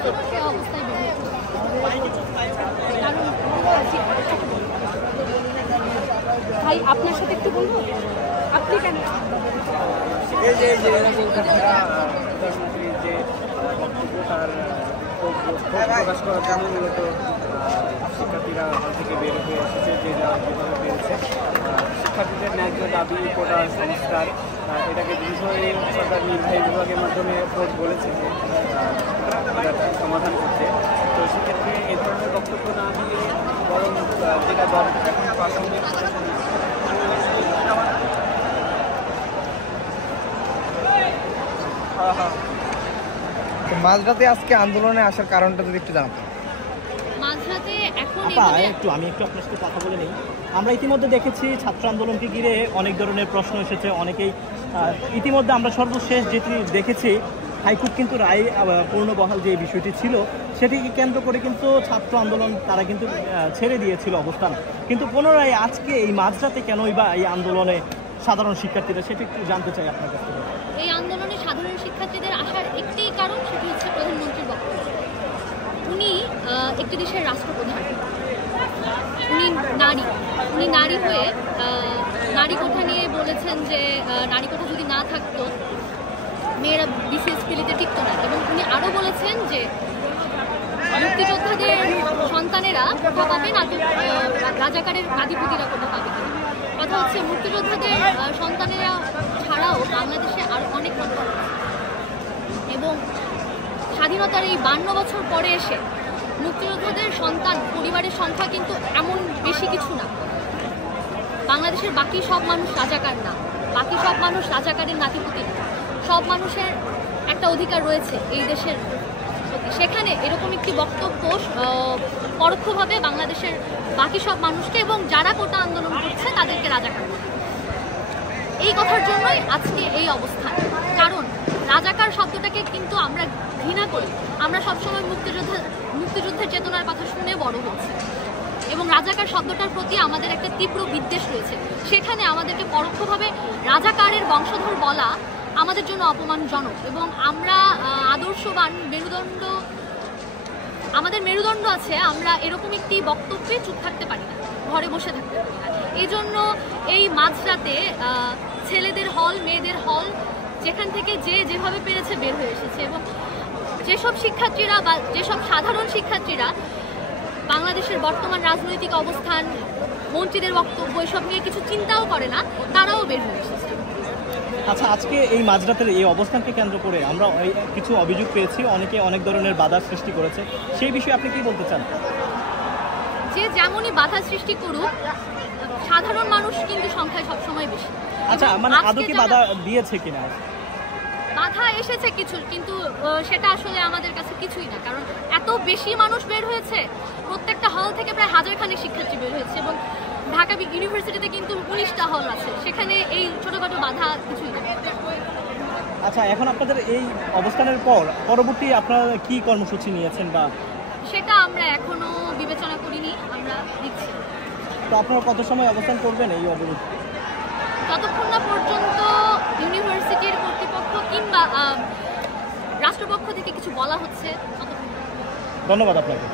ছিল সে অবস্থায় বের হয়েছে। ভাই আপনার সাথে একটু বলবো, আপনি কেন এই যে এরকম প্রধানমন্ত্রীর যে বক্তব্য তার প্রকাশ করার জন্য মূলত শিক্ষার্থীরা হল থেকে বের হয়ে এসেছে, যে যেভাবে পেরেছে। শিক্ষার্থীদের ন্যায্য দাবি কোটা সংস্কার, এটাকে বিষয়ে সরকার নির্বাহী বিভাগের মাধ্যমে কোর্ট বলেছে যে এটা সমাধান করতে। তো সেক্ষেত্রে এ ধরনের বক্তব্য না দিয়ে বরং যেটা এখন প্রাসঙ্গিক মাঝরাতে আজকে আন্দোলনে আসার কারণটা যদি একটু জানাতেন। মাঝরাতে এখন আমি একটু আপনার সাথে কথা বলে নিই। আমরা ইতিমধ্যে দেখেছি ছাত্র আন্দোলনকে ঘিরে অনেক ধরনের প্রশ্ন এসেছে, অনেকেই ইতিমধ্যে আমরা সর্বশেষ যেটি দেখেছি হাইকোর্ট কিন্তু রায় পূর্ণবহাল যে বিষয়টি ছিল সেটিকে কেন্দ্র করে কিন্তু ছাত্র আন্দোলন তারা কিন্তু ছেড়ে দিয়েছিল অবস্থান, কিন্তু পুনরায় আজকে এই মাঝরাতে কেনই বা এই আন্দোলনে সাধারণ শিক্ষার্থীরা, সেটি একটু জানতে চাই আপনার কাছ থেকে। এই আন্দোলনে সাধারণ শিক্ষার্থীদের আসার একটি কারণ, সেটি হচ্ছে প্রধানমন্ত্রীর বক্তব্য। উনি একটি দেশের রাষ্ট্রপ্রধান, উনি নারী হয়ে নারী কোঠা নিয়ে বলেছেন যে নারী কোঠা যদি না থাকতো মেয়েরা বিসিএস পিলিতে টিকতো না, এবং উনি আরও বলেছেন যে মুক্তিযোদ্ধাদের সন্তানেরা কোঠা পাবে না, রাজাকারের নাতিপুতিরা কোঠা পাবে কিনা। কথা হচ্ছে মুক্তিযোদ্ধাদের সন্তানেরা ছাড়াও বাংলাদেশে আরও অনেক মানুষ, এবং স্বাধীনতার এই 52 বছর পরে এসে মুক্তিযোদ্ধাদের সন্তান পরিবারের সংখ্যা কিন্তু এমন বেশি কিছু না। বাংলাদেশের বাকি সব মানুষ রাজাকার না, বাকি সব মানুষ রাজাকারের নাতিপুতি না। সব মানুষের একটা অধিকার রয়েছে এই দেশের প্রতি। সেখানে এরকম একটি বক্তব্য পরোক্ষভাবে বাংলাদেশের বাকি সব মানুষকে এবং যারা কোটা আন্দোলন করছে তাদেরকে রাজাকার করে। এই কথার জন্যই আজকে এই অবস্থান। কারণ রাজাকার শব্দটাকে কিন্তু আমরা ঘৃণা করি। আমরা সবসময় মুক্তিযুদ্ধের চেতনার কথা শুনে বড় হচ্ছে, এবং রাজাকার শব্দটার প্রতি আমাদের একটা তীব্র বিদ্বেষ রয়েছে। সেখানে আমাদেরকে পরোক্ষভাবে রাজাকারের বংশধর বলা আমাদের জন্য অপমানজনক, এবং আমরা আদর্শবান আমাদের মেরুদণ্ড আছে, আমরা এরকম একটি বক্তব্যে চুপ থাকতে পারি না, ঘরে বসে থাকতে পারি না। এই জন্য এই মাঝরাতে ছেলেদের হল, মেয়েদের হল, যেখান থেকে যে যেভাবে পেরেছে বের হয়ে এসেছে, এবং যেসব শিক্ষার্থীরা বা যেসব সাধারণ শিক্ষার্থীরা বাংলাদেশের বর্তমান রাজনৈতিক অবস্থান, মন্ত্রীদের বক্তব্য এসব নিয়ে কিছু চিন্তাও করে না, তারাও বের হয়ে এসেছে। আচ্ছা, আজকে এই মাঝরাতের এই অবস্থানকে কেন্দ্র করে আমরা কিছু অভিযোগ পেয়েছি, অনেকে অনেক ধরনের বাধার সৃষ্টি করেছে, সেই বিষয়ে আপনি কি বলতে চান? যে যেমনই বাধা সৃষ্টি করুক, সাধারণ মানুষ কিন্তু সংখ্যায় সবসময় বেশি। আচ্ছা, মানে আদৌ কি বাধা দিয়েছে কিনা? বাধা এসেছে কিছু, কিন্তু সেটা আসলে আমাদের কাছে কিছুই না। কারণ এত বেশি মানুষ বের হয়েছে, প্রত্যেকটা হল থেকে প্রায় 1000 খানেক শিক্ষার্থী বের হয়েছে, এবং ঢাকা ইউনিভার্সিটিতে কিন্তু 19টা হল আছে, সেখানে এই ছোটখাটো বাধা কিছুই না। আচ্ছা, এখন আপনাদের এই অবস্থানের পরবর্তী আপনারা কি কর্মসূচি নিয়েছেন বা? সেটা আমরা এখনো বিবেচনা করিনি, আমরা দেখছি। তো আপনারা কত সময় অবস্থান করবেন এই অবরোধ? ততক্ষণ না পর্যন্ত ইউনিভার্সিটির কর্তৃপক্ষ কিংবা রাষ্ট্রপক্ষ থেকে কিছু বলা হচ্ছে ততক্ষণ। ধন্যবাদ আপনাকে।